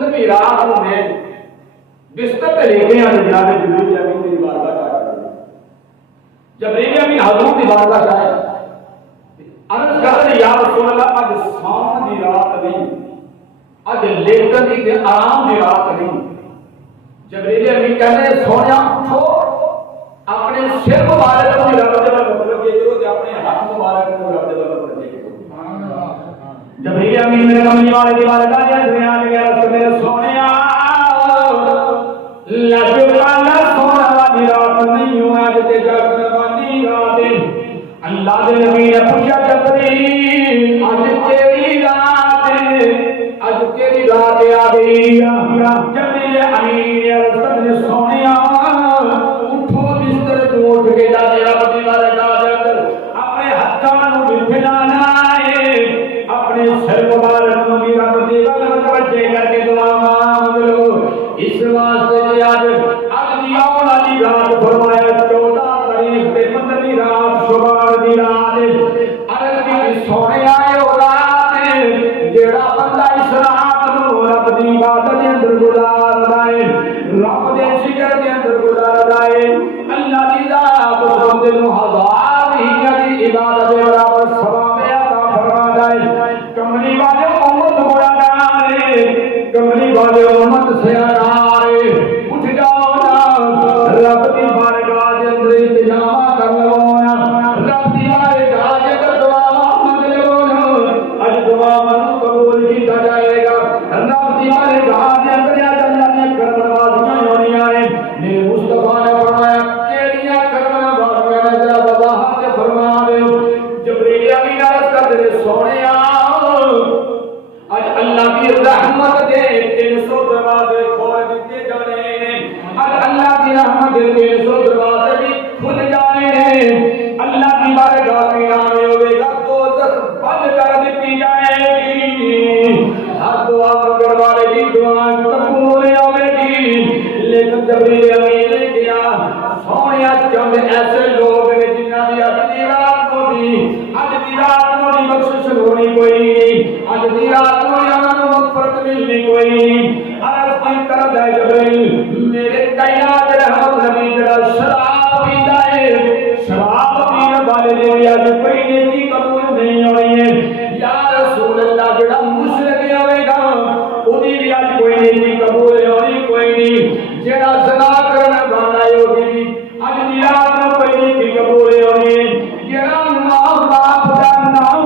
15ویں رات کو میں بستر پہ لے کے آنے جناب جبریل امین کی بارگاہ جا جبریل امین حضور کی بارگاہ جائے عرض کر رہے یا رسول اللہ اج سان دی رات نہیں اج لیٹن دی آرام دی رات نہیں جبریل امین کہہ رہے سونیا اٹھو اپنے سر مبارک کو رب دے مطلب یہ کرو کہ اپنے ہاتھ مبارک کو رب دے مطلب یہ کرو جبریل امین نے کملی والے دی بارگاہ دے دنیا کے رسول سونیا لجبال سونا دی رات نہیں ہوا تے جگ والی رات اللہ دے نبی نے پوچھا جبریل اج تیری رات آ گئی جبریل امین رسول نے سونیا اٹھو بستر تو اٹھ کے جا رب دی بارگاہ دے اندر اپنے ہاتھاں نوں بھی پھیلانا ہے اپنے سر مبارک نوں بھی رب دی بارگاہ توجہ کر کے دعا مانگ لو اس واسطے کہ اج دی آن والی رات فرمایا 14 تاریخ تے 15ویں رات شبان دی رات عرض کی سونے آئے او رات جیڑا بندہ اس رات نو رب دی عبادت دے اندر گزاردا ہے رب دے ذکر دے اندر گزاردا ہے اللہ دی ذات اس بندے نو ہزار ہی عبادت دے برابر ثواب عطا فرماتا ہے کملی والے امت بڑا نام ہے کملی والے امت سے نار اٹھ جاؤ رب دی بارگاہ دے اندر انتظام کر لو رب دی بارگاہ دے اندر دعا مانگ لو اج دعا منو قبول کیتا جائے گا رب دی بارگاہ دے اندر اللہ دی کرم نوازیاں ہونیاں ہیں میرے مصطفی نے فرمایا کیڑیاں کرم نوازیاں نے ذرا وضاحت فرما دیو جبریل امین عرض کر دے سونیا اج اللہ کی رحمت دے 300 دروازے کھول دیتے جانے ہیں اج اللہ کی رحمت دے 300 دروازے بھی کھل جانے ہیں اللہ کی بارگاہ میں آنے ہوئے گا دوزخ بند کر دیتی جائے گی ہر دعا مانگنے والے کی دعا قبول ہوے گی لیکن جبریل امین نے کیا سونیا چند ایسے لوگ ہیں جنہاں دی اج دی رات کو بھی بخشش ہونی کوئی اج دی رات کو انہاں نوں مغفرت ملنی کوئی عرض کی کر دے جبریل میرے کائنات رحمت نبی جڑا شراب پیندا ہے شراب پینے والے نے بھی اج کوئی نیکی قبول نہیں ہوئی ہے یا رسول اللہ جڑا مشرک ہوے گا اودی بھی اج کوئی نیکی قبول ہونی کوئی نہیں جڑا زنا کرنے والا ہے اودی بھی اج دی رات نوں کوئی نیکی قبول ہونی جڑا ماں باپ دا نام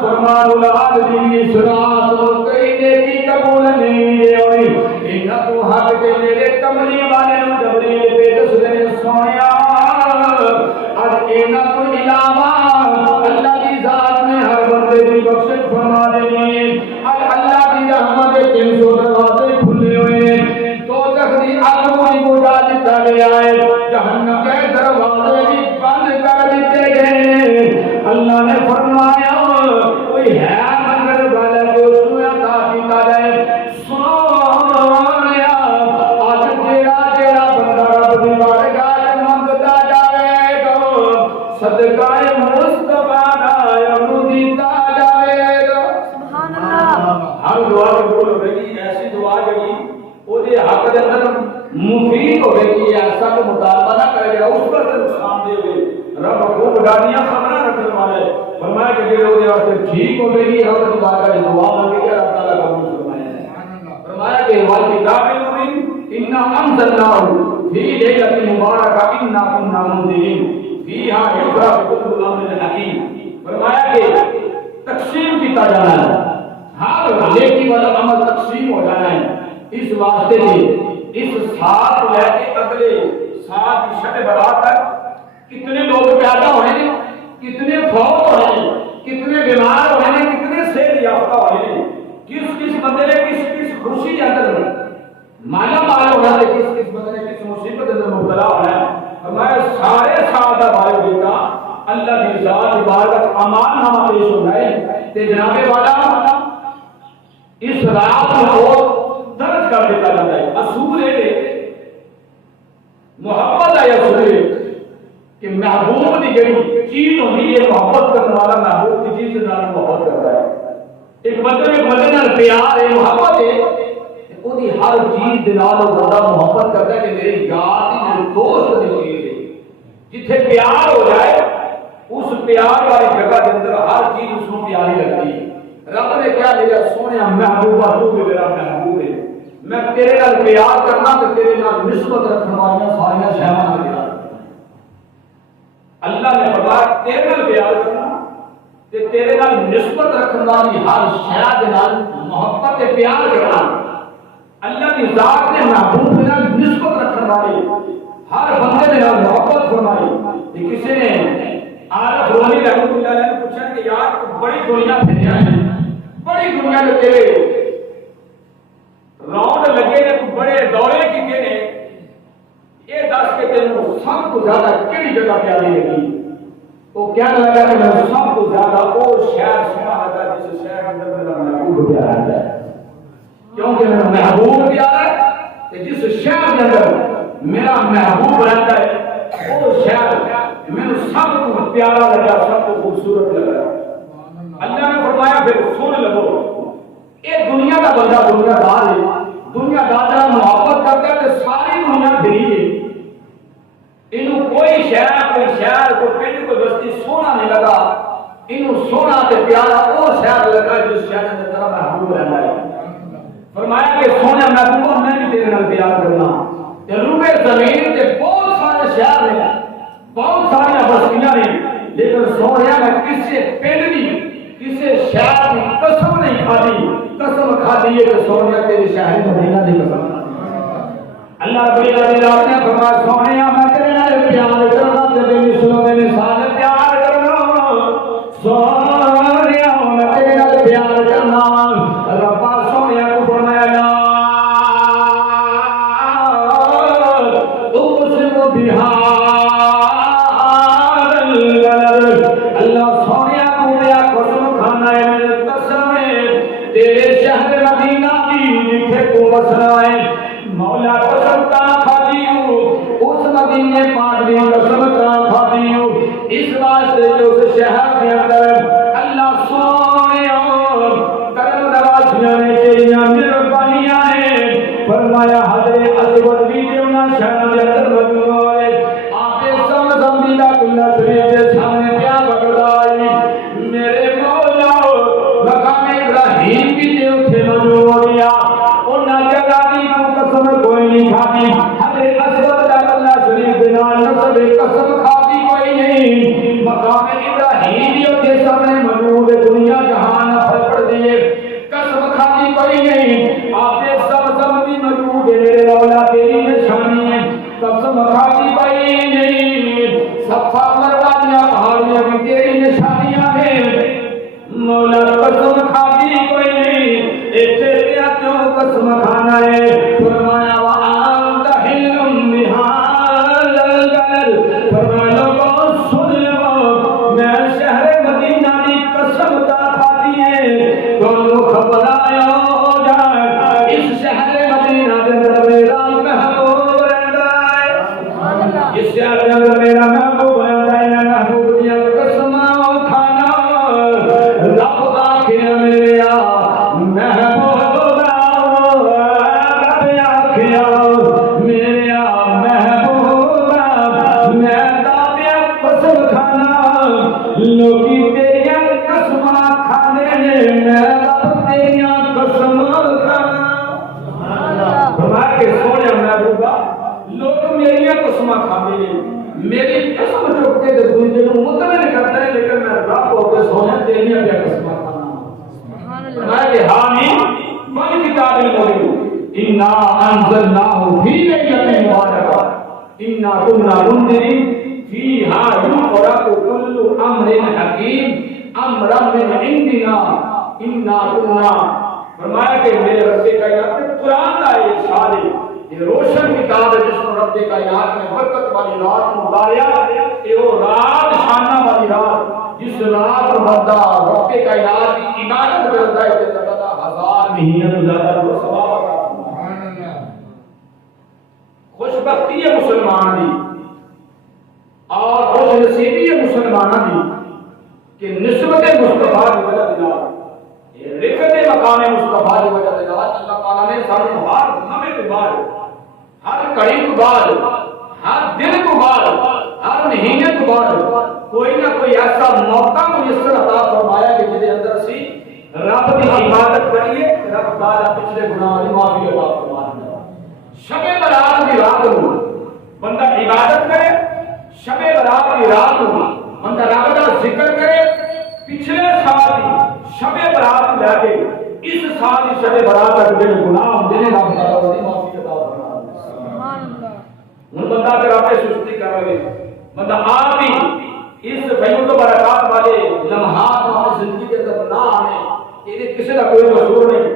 فرمان اولاد دی سرات کوئی نیکی قبول نہیں ہوئی انہاں تو حق کے میرے کملی والے نوں جبریل پہ دس دے سونیا اج انہاں تو علاوہ اللہ کی ذات نے ہر بندے دی بخشش فرما دینی اج اللہ کی رحمت دے 300 دروازے کھلے ہوئے دوزخ دی اگ نوں بجھا دتا گیا ہے جہنم کے دروازے بھی بند کر دیتے گئے اللہ نے فرمایا کوئی ہے منگل والا جو اس میں عطا کیتا جائے سونیا اج جیڑا بندہ رب دی بارگاہ وچ منگدا جاوے گا صدقہ مصطفیٰ دا انہوں دیتا جاوے گا سبحان اللہ ہر دعا قبول ہوے گی ایسی دعا جڑی او دے حق دے اندر مفید ہوے گی ایسا کو مطالبہ نہ کرے گا اس پر نقصان دے گے رب کو گاڑیاں خبر رکھنے والے فرمایا کہ جو دے واسطے ٹھیک ہو گئی رب کی بارگاہ میں دعا مانگے گا اللہ تعالی قبول فرمائے فرمایا کہ وال کتاب المبین انا انزلناه فی لیلۃ مبارکہ انا کنا منذرین فیہا یفرق کل امر حکیم فرمایا کہ تقسیم کیتا جانا ہے ہر نیکی والا عمل تقسیم ہو جانا ہے اس واسطے کہ اس سال لے کے اگلے سال کی شب برات تک کتنے لوگ پیدا ہوئے ہیں کتنے فوت ہوئے ہیں کتنے بیمار ہوئے ہیں کتنے صحت یافتہ ہوئے ہیں کس بندے نے کس خوشی کے اندر مالا مال ہونا ہے کس بندے نے کس مصیبت اندر مبتلا ہونا ہے ہمارے سارے سال کا بارے دیتا اللہ کی ذات عبادت امان نامہ پیش ہونا ہے تے جناب والا اس رات کو درج کر دیتا جاتا ہے اصول ہے محبت ہے اصول ہے کہ محبوب کی جڑی چیز ہوتی ہے محبت کرنے والا محبوب کی چیز سے محبت کر رہا ہے ایک بندے نال پیار ہے محبت ہے وہ دی ہر چیز دے نال بندہ محبت کرتا ہے کہ میری یار دی میرے دوست دی چیز ہے جتھے پیار ہو جائے اس پیار والی جگہ کے اندر ہر چیز اس کو پیاری لگتی ہے رب نے کیا لیا سونے محبوبہ تو بھی میرا محبوب ہے میں تیرے نال پیار کرنا تو تیرے نال نسبت رکھنے والی ساری شہواں نال پیار اللہ نے فرمایا تیرے نال پیار کرنا تے تیرے نال نسبت رکھنے والی ہر شے دے نال محبت تے پیار کرنا اللہ کی ذات نے محبوب کے نال نسبت رکھنے والی ہر بندے دے نال محبت فرمائی کسی نے عارف روحانی رحمۃ اللہ علیہ نے پوچھا کہ یار تو بڑی دنیا پھریا ہے بڑی دنیا میں تیرے راؤنڈ لگے نے تو بڑے دورے کیتے نے یہ دس کے تینوں سب کو زیادہ کیڑی جگہ پیاری لگی وہ کہنے لگا کہ میں سب کو زیادہ وہ شہر سونا لگا جس شہر کے اندر میرا محبوب پیارا ہے کیونکہ میرا محبوب پیارا ہے کہ جس شہر کے اندر میرا محبوب رہتا ہے وہ شہر میرے سب کو پیارا لگا سب کو خوبصورت لگا اللہ نے فرمایا پھر سن لو یہ دنیا کا بندہ دنیا دار ہے دنیا دار محبت کرتا ہے کہ ساری دنیا پھری ہے انہوں کوئی شہر کوئی پنڈ کوئی بستی سونا نہیں لگا انہوں سونا تے پیارا وہ شہر لگا جس شہر میں تیرا محبوب رہتا ہے فرمایا کہ سونا محبوب میں بھی تیرے نال پیار کرنا تے روئے زمین تے بہت سارے شہر ہیں بہت ساری بستیاں نے لیکن سونے میں کسی پنڈ نہیں کسی شہر کی قسم نہیں کھادی قسم کھادی ہے کہ سونے تیرے شہر مدینہ دی قسم اللہ رب العالمین نے فرمایا سونے میں تیرے نال پیار کرنا تے بے مثلوں دے مثال پیار کرنا سونے میں تیرے نال پیار کرنا رب سونے کو فرمایا لا تو مسلم بہار اللہ سونے کو دیا قسم کھانا ہے میرے قسم ہے تیرے شہر مدینہ دی جتھے کو بسنا ہے مولا قسم کا کھاتی ہوں اس مدینے پاک دی قسم کا کھاتی ہوں اس واسطے جو اس شہر کے اندر اللہ سونے کرم نوازیاں نے تیریاں مہربانیاں نے فرمایا حضرت اسود بھی جو نہ شہر کے اندر موجود ہوئے آپ زمزم بھی لا کلا شریف کے سامنے کیا بگڑائی میرے مولا مقام ابراہیم بھی جو تھے موجود ہو گیا انہاں جگہ دی قسم کوئی نہیں کھاتی حضرت اسود اللہ شریف بنا نسب قسم کھاتی کوئی نہیں مقام ابراہیم جو کے سامنے موجود دنیا جہان پر پڑ دیے قسم کھاتی کوئی نہیں آپ نے زمزم بھی موجود ہے میرے مولا تیری نشانی ہے قسم کھاتی کوئی نہیں صفا مروہ پہاڑیاں بھی تیری نشانیاں ہیں مولا قسم کھاتی کوئی نہیں ایسے کیوں قسم کھانا ہے فرمایا وَأَنْتَ حِلٌّ بِهَذَا الْبَلَدِ فرمایا لوگوں سن لو میں شہر مدینہ کی قسم کھاتی ہے تو خبر آیا ہو جائے اس شہر مدینہ کے اندر میرا محبوب رہتا ہے اس شہر کے اندر میرا محبوب رہتا ہے میں محبوب دیا قسم کھانا رب آخر میرا محبوب لوکی تیریاں قسماں کھانے نے میں رب تیریاں قسماں کھانا فرمایا کہ سونے محبوبہ لوگ میریاں قسماں کھانے نے میری قسم چک کے دوسرے کو مطمئن کرتا ہے لیکن میں رب ہو کے سونے تیریاں بھی قسماں کھانا فرمایا کہ حامی من کتاب المبین انا انزلناہ فی لیلۃ مبارکہ انا کنا منذرین فیہا یفرق کل امر حکیم امرا من عندنا انا کنا فرمایا کہ میرے رب کائنات قرآن کا ارشاد ہے یہ روشن کتاب ہے جس کو رب کائنات میں برکت والی رات مبارکہ کہ وہ رات شانہ والی رات جس رات بندہ رب کائنات کی عبادت کرتا ہے کہ اللہ 1000 مہینے زیادہ ثواب خوش بختی ہے مسلمان دی اور خوش نصیبی ہے مسلمانوں دی کہ نسبت مصطفیٰ کی وجہ سے رفعت مقام مصطفیٰ کی وجہ سے اللہ تعالیٰ نے سارے ہر لمحے کے بعد، ہر گھڑی کے بعد، ہر دن کے بعد، ہر مہینے کے بعد کوئی نہ کوئی ایسا موقع میسر عطا فرمایا کہ جس اندر اسی رب کی عبادت کریے، رب تعالیٰ پچھلے گناہ کی معافی عطا فرمائے۔ شب برات کی رات کو بندہ عبادت کرے، شب برات کی رات کو بندہ رب کا ذکر کرے، پچھلے سال کی شب برات لے کے اس سال کی شب برات تک جن گناہ جنہیں رب تعالیٰ معافی عطا فرمائے۔ سبحان اللہ۔ ہن بندہ اگر آپ سستی کر رہے بندہ آپ ہی اس فیض و برکات والے لمحات ہماری زندگی کے اندر نہ آنے، یہ کسی کا کوئی قصور نہیں۔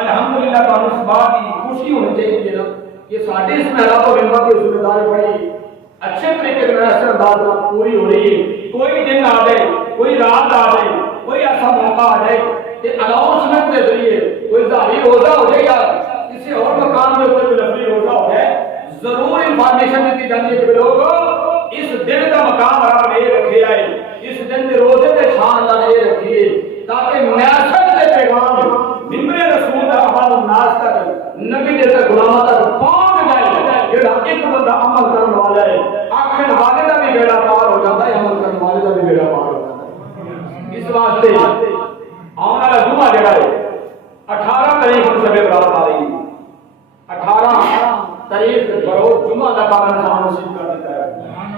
الحمدللہ تو اس بات کی خوشی ہونی چاہیے نا کہ ساڈے اس محراب و منبر کی ذمہ داری بڑی اچھے طریقے سے ایسے انداز میں پوری ہو رہی ہے۔ کوئی دن آ جائے، کوئی رات آ جائے، کوئی ایسا موقع آ جائے کہ اناؤنسمنٹ کے ذریعے کوئی ظاہری روزہ ہو جائے یا کسی اور مقام کے اوپر کوئی لفظی روزہ ہو جائے، ضرور انفارمیشن دیتی جاتی ہے کہ لوگوں اس دن کا مقام رب نے رکھے ہے، اس دن کے روزے کے شان اللہ نے رکھی ہے، تاکہ میسر کے پیغام ممبر رسول احوال الناس تک نبی دے تک غلامہ تک پہنچ جائے۔ جڑا ایک بندہ عمل کرنے والا ہے، آخر والے کا بھی بیڑا پار ہو جاتا ہے، عمل کرنے والے کا بھی بیڑا پار ہو جاتا ہے۔ اس واسطے آنے والا جمعہ جڑا ہے 18 تاریخ کو شب برات آ رہی ہے، 18 تاریخ بروز جمعہ کا کام انسان نصیب کر دیتا ہے۔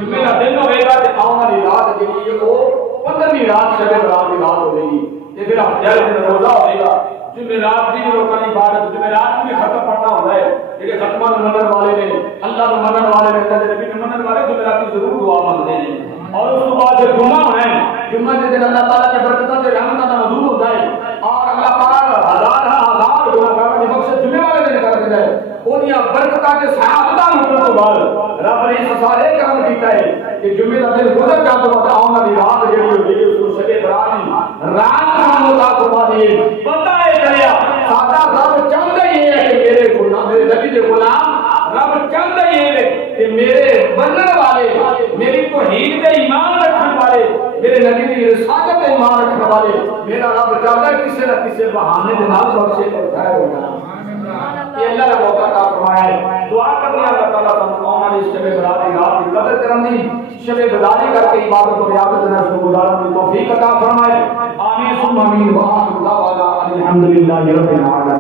جمعہ کا دن ہوئے گا کہ آنے والی رات جڑی ہے وہ 15ویں رات شب برات کی رات ہوئے گی، یہ پھر ہفتہ دن روزہ ہوئے گا۔ جمعرات کی لوگوں کی عبادت جمعرات میں ختم پڑھنا ہوتا ہے، لیکن ختمہ منن والے نے اللہ کو منن والے نے اللہ نبی نے منن والے جمعرات کی ضرور دعا مانگتے ہیں۔ اور اس کے بعد جب جمعہ ہونا ہے، جمعہ کے دن اللہ تعالیٰ کے برکتوں سے رحمتوں کا نزول ہوتا ہے اور اللہ تعالیٰ ہزار گناہگاروں کی بخشش جمعے والے دن کر دیتا ہے۔ انہاں برکتاں کے صحابہ ملنے کے بعد رب نے اس سارے کرم کیتا ہے کہ جمعے کا دن گزر جاتا ہے، آنے والی رات جڑی ہوئی ہے اس کو شب برات کی رات کا عطا فرما دیے۔ پتہ ہے چلیا سادہ رب چاہتا ہی ہے کہ میرے گناہ میرے نبی کے غلام رب چاہتا ہی ہے کہ میرے بننے والے، میری توحید پہ ایمان رکھنے والے، میرے نبی کی رسالت پہ ایمان رکھنے والے میرا رب چاہتا ہے کسی نہ کسی بہانے کے نام بخشے اور خیر ہو جائے۔ یہ اللہ کا موقع عطا فرمایا ہے۔ دعا کرنے اللہ تعالیٰ تمام اس شب برات کی رات کی قدر کرنے، شب بداری کر کے عبادت و ریاضت میں شکر گزارنے کی توفیق عطا فرمائے۔ آمین ثم آمین۔ وآخر دعوانا الحمدللہ رب العالمین۔